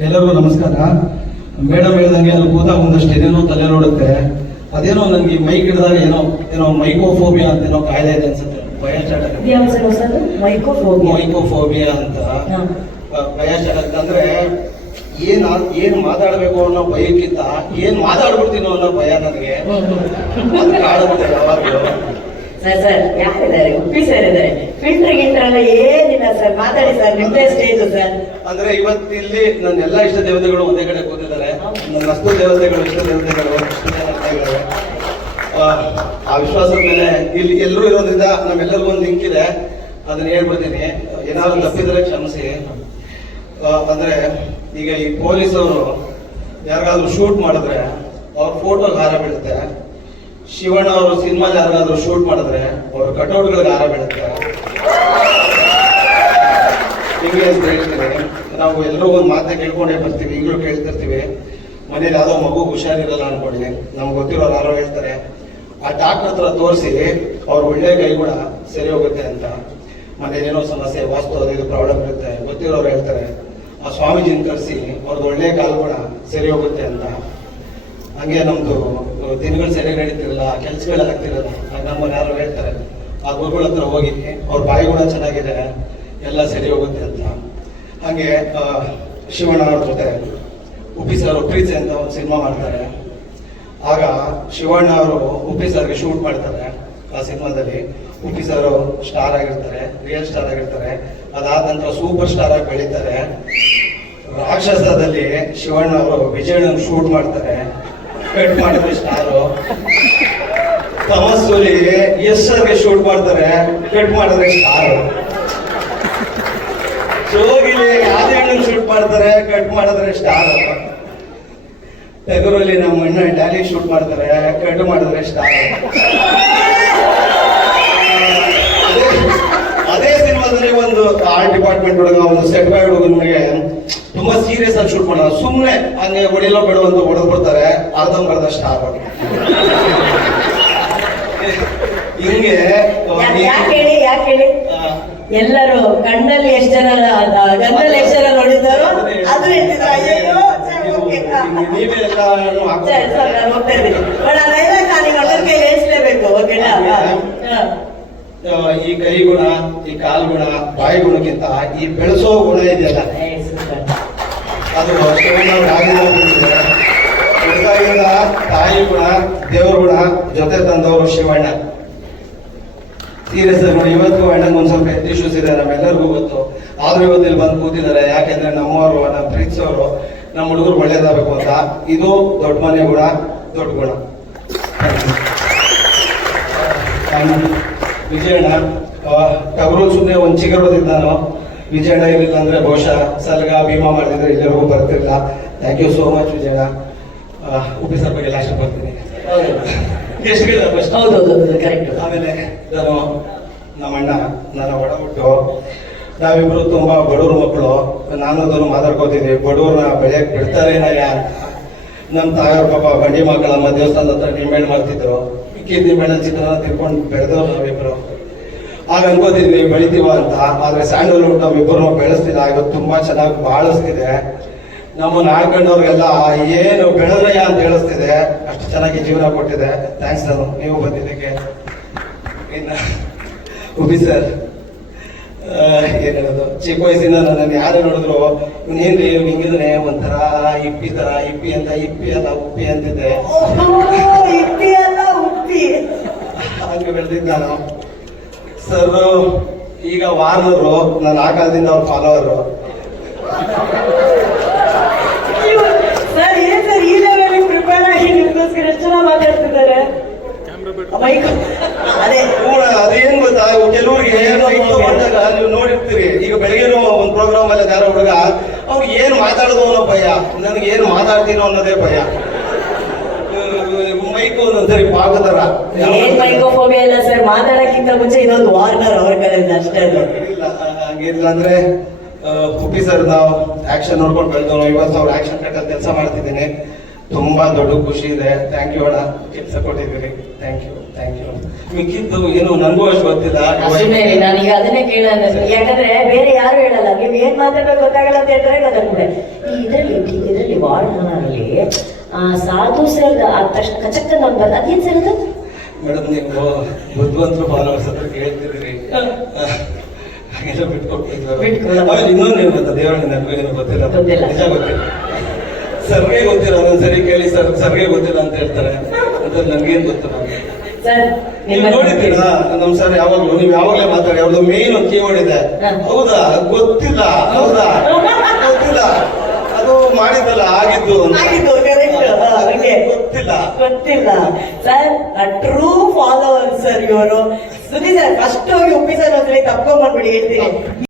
ಎಲ್ಲರಿಗೂ ನಮಸ್ಕಾರ. ಮೇಡಮ್ ಹೇಳ್ದಂಗೆ ಅಲ್ಲಿ ಕೂತಾಗ ಒಂದಷ್ಟು ಏನೇನೋ ತಲೆ ನೋಡುತ್ತೆ. ಅದೇನೋ ನನಗೆ ಮೈಕ್ ಹಿಡಿದಾಗ ಏನೋ ಏನೋ ಮೈಕೋಫೋಬಿಯಾ ಅಂತ ಏನೋ ಕಾಯಿಲೆ ಇದೆ ಅನ್ಸುತ್ತೆ. ಮೈಕೋಫೋಬಿಯಾ ಅಂತ. ಹಾ. ಆ, ಭಯ ಸ್ಟಾರ್ಟ್ ಆಗುತ್ತೆ ಅಂದ್ರೆ ಏನ್ ಏನ್ ಮಾತಾಡ್ಬೇಕು ಅನ್ನೋ ಭಯಕ್ಕಿಂತ ಏನ್ ಮಾತಾಡ್ಬಿಡ್ತೀನೋ ಅನ್ನೋ ಭಯ ನನಗೆ. ಕಾಡುತ್ತೆ ಯಾವಾಗಲೂ. ಸರ್ ಯಾರಿದ್ದಾರೆ? ಉಪ್ಪಿ ಸರ್ ಇದ್ದಾರೆ. ಫಿಲ್ಟರ್ ಗಿಲ್ಟರ್ ಎಲ್ಲ ಏನಿಲ್ಲ ಸರ್ ಮಾತಾಡಿ ಸರ್ ನಿಮ್ದೇ ಸ್ಟೇಜ್ ಸರ್ ಅಂದ್ರೆ ಇವತ್ತು ಇಲ್ಲಿ ನನ್ನ ಎಲ್ಲ ಇಷ್ಟ ದೇವತೆಗಳು ಒಂದೇ ಕಡೆ ಕೂತಿದ್ದಾರೆ. ನನ್ನ ಅಷ್ಟು ದೇವತೆಗಳು ಇಷ್ಟ ದೇವತೆಗಳು ಆ, ವಿಶ್ವಾಸದ ಮೇಲೆ ಇಲ್ಲಿ ಎಲ್ಲರೂ ಇರೋದ್ರಿಂದ ನಮ್ಮೆಲ್ಲರಿಗೂ ಒಂದು ಲಿಂಕ್ ಇದೆ. ಅದನ್ನ ಹೇಳ್ಬಿಡ್ತೀನಿ. ಏನಾದ್ರು ತಪ್ಪಿದ್ರೆ ಕ್ಷಮಿಸಿ. ಅಂದ್ರೆ ಈಗ ಈ ಪೊಲೀಸವರು ಯಾರಿಗಾದ್ರೂ ಶೂಟ್ ಮಾಡಿದ್ರೆ ಅವ್ರ ಫೋಟೋಗೆ ಹಾರ ಬೀಳುತ್ತೆ. ಶಿವಣ್ಣ ಅವರು ಸಿನಿಮಾ ಯಾರಾದ್ರೂ ಶೂಟ್ ಮಾಡಿದ್ರೆ ಅವ್ರ ಕಟೌಟ್ಗಳಿಗೆ ಹಾರ ಬೀಳುತ್ತೆ. ಹೇಳ್ತೀನಿ ನಾವು ಎಲ್ಲರೂ ಒಂದು ಮಾತೆ ಕೇಳ್ಕೊಂಡೇ ಬರ್ತೀವಿ, ಈಗಲೂ ಕೇಳ್ತಿರ್ತೀವಿ. ಮನೇಲಿ ಯಾವುದೋ ಮಗು ಹುಷಾರಿರಲ್ಲ ಅನ್ಕೊಳ್ಳಿ. ನಮ್ಗೆ ಗೊತ್ತಿರೋರು ಯಾರೋ ಹೇಳ್ತಾರೆ. ಆ ಡಾಕ್ಟರ್ ಹತ್ರ ತೋರಿಸಿ, ಅವ್ರ ಒಳ್ಳೆ ಕೈ ಕೂಡ ಸರಿ ಹೋಗುತ್ತೆ ಅಂತ. ಮನೇಲಿ ಏನೋ ಸಮಸ್ಯೆ, ವಾಸ್ತು ಅದು ಇದು ಪ್ರಾಬ್ಲಮ್ ಇರುತ್ತೆ. ಗೊತ್ತಿರೋರು ಹೇಳ್ತಾರೆ, ಆ ಸ್ವಾಮೀಜಿನ ಕರೆಸಿ ಅವ್ರದ್ದು ಒಳ್ಳೆ ಕೂಡ ಸರಿ ಹೋಗುತ್ತೆ ಅಂತ. ಹಂಗೆ ನಮ್ದು ದಿನಗಳು ಸರಿಯಾಗಿ ನಡೀತಿರಲ್ಲ, ಕೆಲಸಗಳು ಆಗ್ತಿರಲ್ಲ. ನಮ್ಮನ್ನ ಯಾರು ಹೇಳ್ತಾರೆ. ಆ ಗುರುಗಳ ಹತ್ರ ಹೋಗಿ, ಅವ್ರ ಬಾಯಿ ಕೂಡ ಚೆನ್ನಾಗಿದೆ. ಎಲ್ಲ ಸರಿ ಹೋಗುತ್ತೆ ಅಂತ. ಹಂಗೆ ಶಿವಣ್ಣ ಅವ್ರ ಜೊತೆ ಉಪ್ಪಿ ಸರ್ ಪ್ರೀತಿ ಅಂತ ಒಂದು ಸಿನಿಮಾ ಮಾಡ್ತಾರೆ. ಆಗ ಶಿವಣ್ಣ ಅವರು ಉಪ್ಪಿ ಸರ್ಗೆ ಶೂಟ್ ಮಾಡ್ತಾರೆ ಆ ಸಿನಿಮಾದಲ್ಲಿ. ಉಪ್ಪಿ ಸರ್ ಸ್ಟಾರ್ ಆಗಿರ್ತಾರೆ, ರಿಯಲ್ ಸ್ಟಾರ್ ಆಗಿರ್ತಾರೆ. ಅದಾದ ನಂತರ ಸೂಪರ್ ಸ್ಟಾರ್ ಆಗಿ ಬೆಳೀತಾರೆ. ರಾಕ್ಷಸದಲ್ಲಿ ಶಿವಣ್ಣ ಅವರು ವಿಜಯಣ್ಣ ಶೂಟ್ ಮಾಡ್ತಾರೆ. ಕಟ್ ಮಾಡಿದ್ರೆ ಸ್ಟಾರು ತಮಸ್ಸೂಲಿ ಎಸ್ ಸರ್ಗೆ ಶೂಟ್ ಮಾಡ್ತಾರೆ ಕಟ್ ಮಾಡಿದ್ರೆ ಸ್ಟಾರ್ ಜೋಗಿಲಿ ಆದಿಯಣ್ಣನ್ ಶೂಟ್ ಮಾಡ್ತಾರೆ ಕಟ್ ಮಾಡಿದ್ರೆ ಸ್ಟಾರು ಟಗರಲ್ಲಿ ನಮ್ಮ ಅಣ್ಣ ಡ್ಯಾಲಿ ಶೂಟ್ ಮಾಡ್ತಾರೆ ಕಟ್ ಮಾಡಿದ್ರೆ ಸ್ಟಾರ್ ಅದೇ ಸಿನಿಮಾದಲ್ಲಿ ಒಂದು ಆರ್ಟ್ ಡಿಪಾರ್ಟ್ಮೆಂಟ್ ಹುಡುಗ, ಒಂದು ಸೆಟ್ ಬಾಯ್ ಹುಡುಗನಿಗೆ ತುಂಬಾ ಸೀರಿಯಸ್ ಆಗಿ ಶೂಟ್ ಮಾಡೋದು ಸುಮ್ಮನೆ ಹಂಗೆ ಹೊಡಿಲೋ ಬೇಡ ಹೊಡೆದು ಬಿಡ್ತಾರೆ ಹಿಂಗೆ ಯಾಕೆ ಹೇಳಿ ಯಾಕೆ ಹೇಳಿ? ಎಲ್ಲರೂ ಕಣ್ಣಲ್ಲಿ ಎಷ್ಟು ಜನ ಗಂಡಲ್ಲಿ ಎಷ್ಟು ಜನ ನೋಡಿದ್ದಾರೋ ಅದು ಈ ಕೈ ಗುಣ ಈ ಕಾಲ್ ಗುಣ ಬಾಯಿ ಗುಣಕ್ಕಿಂತ ಈ ಬೆಳೆಸೋ ಗುಣ ಇದೆಯಲ್ಲ. ಅದು ಹುಡುಗಾಗಿಂದ ತಾಯಿ ಗುಣ, ದೇವ್ರ ಗುಣ, ಜೊತೆ ತಂದವರು ಶಿವಣ್ಣ. ಸೀರಿಯಸ್ ನೋಡಿ ಇವತ್ತು ಅಣ್ಣಂಗೆ ಒಂದು ಸ್ವಲ್ಪ ಹೆಲ್ತ್ ಇಶ್ಯೂಸ್ ಇದೆ ನಮ್ಮೆಲ್ಲರಿಗೂ ಗೊತ್ತು. ಆದ್ರೂ ಇವತ್ತು ಇಲ್ಲಿ ಬಂದು ಕೂತಿದ್ದಾರೆ. ಯಾಕೆಂದ್ರೆ ನಮ್ಮವರು, ನಮ್ಮ ಪ್ರೀತಿಸೋರು, ನಮ್ಮ ಹುಡುಗರು ಒಳ್ಳೇದಾಗಬೇಕು ಅಂತ. ಇದು ದೊಡ್ಡ ಮನೆ ಗುಣ, ದೊಡ್ಡ ಗುಣ. ವಿಜಯಣ್ಣ ಟಗರು ಸುಮ್ಮನೆ ಒಂದು ಚಿಗರ್ ಓದಿದ್ದು ನಾನು. ವಿಜಯಣ್ಣ ಇರಲಿಲ್ಲ ಅಂದ್ರೆ ಬಹುಶಃ ಸಲ್ಗ, ಭೀಮಾ ಮಾಡಿದ್ರೆ ಇಲ್ಲರಿಗೂ ಬರ್ತಿರ್ಲಿಲ್ಲ. Thank you so much Vijayanna. Sir ಬಗ್ಗೆ ಲಾಸ್ಟ್ ಬರ್ತೀನಿ? ಹೌದೌದು ಕರೆಕ್ಟ್ ಆಮೇಲೆ ನಾನು ನಮ್ಮಣ್ಣ ನನ್ನ ಒಡ ಹುಟ್ಟು. ನಾವಿಬ್ರು ತುಂಬಾ ಬಡವ್ರ ಮಕ್ಕಳು. ನಾನು ಅದನ್ನು ಮಾತಾಡ್ಕೋತೀನಿ ಬಡವ್ರನ್ನ ಬೆಳೆಯಕ್ ಬಿಡ್ತಾರೆ ಅಂತ. ನಮ್ಮ ತಾಯಿಯವ್ರ ಪಾಪ ಬಂಡಿ ಮಕ್ಕಳಮ್ಮ ದೇವಸ್ಥಾನದ ಹತ್ರ ನಿಂಬೆಹಣ್ಣು ಮಾಡ್ತಿದ್ರು ಮಿಕ್ಕಿದ ನಿಂಬೆಹಣ್ಣು ಚಿತ್ರನ ತಿಳ್ಕೊಂಡು ಬೆಳೆದವ್ರು ನಾವಿಬ್ರು. ಆಗ ಅನ್ಕೋತಿದ್ವಿ ಬೆಳಿತೀವ ಅಂತ. ಆದ್ರೆ ಸ್ಯಾಂಡಲ್ವುಡ್ ನಾವಿಬ್ಬರು ಬೆಳೆಸ್ತಿಲ್ಲ. ಇವತ್ತು ತುಂಬಾ ಚೆನ್ನಾಗಿ ಬಾಳಿಸ್ತಿದೆ. ನಮ್ಮನ್ನ ಆಳ್ಕೊಂಡವ್ರಿಗೆಲ್ಲ ಏನು ಬೆಳೆದ್ರಯ್ಯ ಅಂತ ಹೇಳಿಸ್ತಿದೆ. ಅಷ್ಟು ಚೆನ್ನಾಗಿ ಜೀವನ ಕೊಟ್ಟಿದೆ. ಥ್ಯಾಂಕ್ಸ್ ನಾನು. ನೀವು ಬಂದಿದ್ದಕ್ಕೆ. ಇನ್ನ ಉಬಿ ಸರ್ ಏನು ಹೇಳೋದು? ಚಿಕ್ಕ ವಯಸ್ಸಿಂದ ನನ್ನನ್ನು ಯಾರು ನೋಡಿದ್ರು ಇನ್ನೇನ್ರಿ ಹಿಂಗಿದ್ರೆ ಒಂಥರ ಇಪ್ಪಿ ತರ ಇಪ್ಪಿ ಅಂತ ಇಪ್ಪಿ ಅಲ್ಲ ಉಪ್ಪಿ ಅಂತಿದ್ದೆ. ಇಪ್ಪಿ ಅಲ್ಲ ಉಪ್ಪಿ. ಹಂಗೆ ಬೆಳೆದಿದ್ದ ನಾನು. ಸರ್ ಈಗ ವಾರ್ನರು ನನ್ನ ಆ ಕಾಲದಿಂದ ಅವ್ರ ಫಾಲೋವರು ಸರ್ ಏನ್ ಸರ್ ಈ ಲೆವೆಲ್ ಪ್ರಿಪೇರ್ ಆಗಿ ನಿಮ್ಗೋಸ್ಕರ ಎಷ್ಟು ಜನ ಮಾತಾಡ್ತಿದ್ದಾರೆ ಮೈಕ್ ಅದೇ ಅದೇನ್ ಗೊತ್ತಾ ಕೆಲವ್ರಿಗೆ ಮೈಕ್ ಬಂದಾಗ ನೀವು ನೋಡಿರ್ತೀರಿ ಈಗ ಬೆಳಗ್ಗೆನೂ ದಾರ ಯಾರೋ ಹುಡುಗ ಅವ್ರು ಏನ್ ಮಾತಾಡೋದು ಅನ್ನೋ ಭಯ ನನಗೆ ಏನ್ ಮಾತಾಡ್ತೀನೋ ಅನ್ನೋದೇ ಭಯ. ಮೈಕು ಒಂದೊಂದ್ಸರಿ ಪಾಕತರ ಏನ್ ಮೈಕೋಫೋಬಿಯಾ ಇಲ್ಲ ಸರ್ ಮಾತಾಡಕ್ಕಿಂತ ಮುಂಚೆ ಇದೊಂದು ವಾರ್ನರ್ ಅವ್ರ ಕಡೆಯಿಂದ ಅಷ್ಟೇ ಇಲ್ಲ ಹಂಗಿಲ್ಲ ಅಂದ್ರೆ ಪುಪ್ಪಿ ಸರ್ ನಾವು ಆಕ್ಷನ್ ನೋಡ್ಕೊಂಡು ಬೆಳೆದವನು ಇವತ್ತು ಅವ್ರ ಆಕ್ಷನ್ ಕಟ್ಟಲ್ಲಿ ಕೆಲಸ ಮಾಡ್ತಿದ್ದೀನಿ. ತುಂಬಾ ದೊಡ್ಡ ಖುಷಿ ಇದೆ. ಥ್ಯಾಂಕ್ ಯು ಅಣ್ಣ. ಕೆಲಸ ಕೊಟ್ಟಿದ್ದೀರಿ. ಥ್ಯಾಂಕ್ ಯು ಥ್ಯಾಂಕ್ ಯು ಮಿಕ್ಕಿದ್ದು ಏನು ನನಗೂ ಅಷ್ಟು ಗೊತ್ತಿಲ್ಲ. ಅಷ್ಟೇ ನಾನೀಗ ಅದನ್ನೇ ಕೇಳ ಯಾಕಂದ್ರೆ ಬೇರೆ ಯಾರು ಹೇಳಲ್ಲ. ನೀವು ಏನ್ ಮಾತಾಡ್ಬೇಕು ಗೊತ್ತಾಗಲ್ಲ ಅಂತ ಹೇಳ್ತಾರೆ ಗೊತ್ತಾಗ್ಬಿಡೆ ಇದರಲ್ಲಿ ಇದರಲ್ಲಿ ವಾರ್ಡ್ನಲ್ಲಿ ಸಾಧು ಸರ್ ಆದ ತಕ್ಷಣ ಕಚಕ್ಕ ನಾನು ಬರ್ದ ಅದೇನ್ ಸರ್ ಅದು? ಮೇಡಮ್ ನೀವು ಬುದ್ಧಿವಂತರು ಫಾಲೋವರ್ಸ್ ಹತ್ರ ಕೇಳ್ತಿದ್ದೀರಿ. ಹಾಗೆಲ್ಲ ಬಿಟ್ಕೊಟ್ಟಿದ್ರು ಇನ್ನೊಂದು ಏನು ಗೊತ್ತಾ ದೇವರ ನೆನಪು ಏನು ಗೊತ್ತಿಲ್ಲ. ಗೊತ್ತಿಲ್ಲ. ಸರ್ಗೆ ಗೊತ್ತಿಲ್ಲ ಒಂದೊಂದ್ಸರಿ ಕೇಳಿ ಸರ್ ಸರ್ಗೆ ಗೊತ್ತಿಲ್ಲ ಅಂತ ಹೇಳ್ತಾರೆ. ಅಂತ ನನ್ಗೇನ್ ಗೊತ್ತಿಲ್ಲ ನೀವು ನೋಡಿದ್ದೀರಾ? ನಮ್ ಸರ್ ಯಾವಾಗ್ಲೂ ನೀವು ಯಾವಾಗಲೇ ಮಾತಾಡಿ ಅವ್ರದ್ದು ಮೇನ್ ಕೀವರ್ಡ್ ಇದೆ. ಹೌದಾ? ಗೊತ್ತಿಲ್ಲ. ಹೌದಾ? ಗೊತ್ತಿಲ್ಲ. ಅದು ಮಾಡಿದ್ದಲ್ಲ ಆಗಿದ್ದು ಗೊತ್ತಿಲ್ಲ. ಗೊತ್ತಿಲ್ಲ. ಸರ್ ಟ್ರೂ ಫಾಲೋವರ್ ಸರ್ ಇವರು. ಸುನಿ ಸರ್ ಫಸ್ಟ್ ಹೋಗಿ ಒಪ್ಪಿ ಸರ್ ಒಂದ್ಸಲಿ ತಪ್ಕೊಂಡ್ಬಂದ್ಬಿಡಿ ಹೇಳ್ತೀನಿ.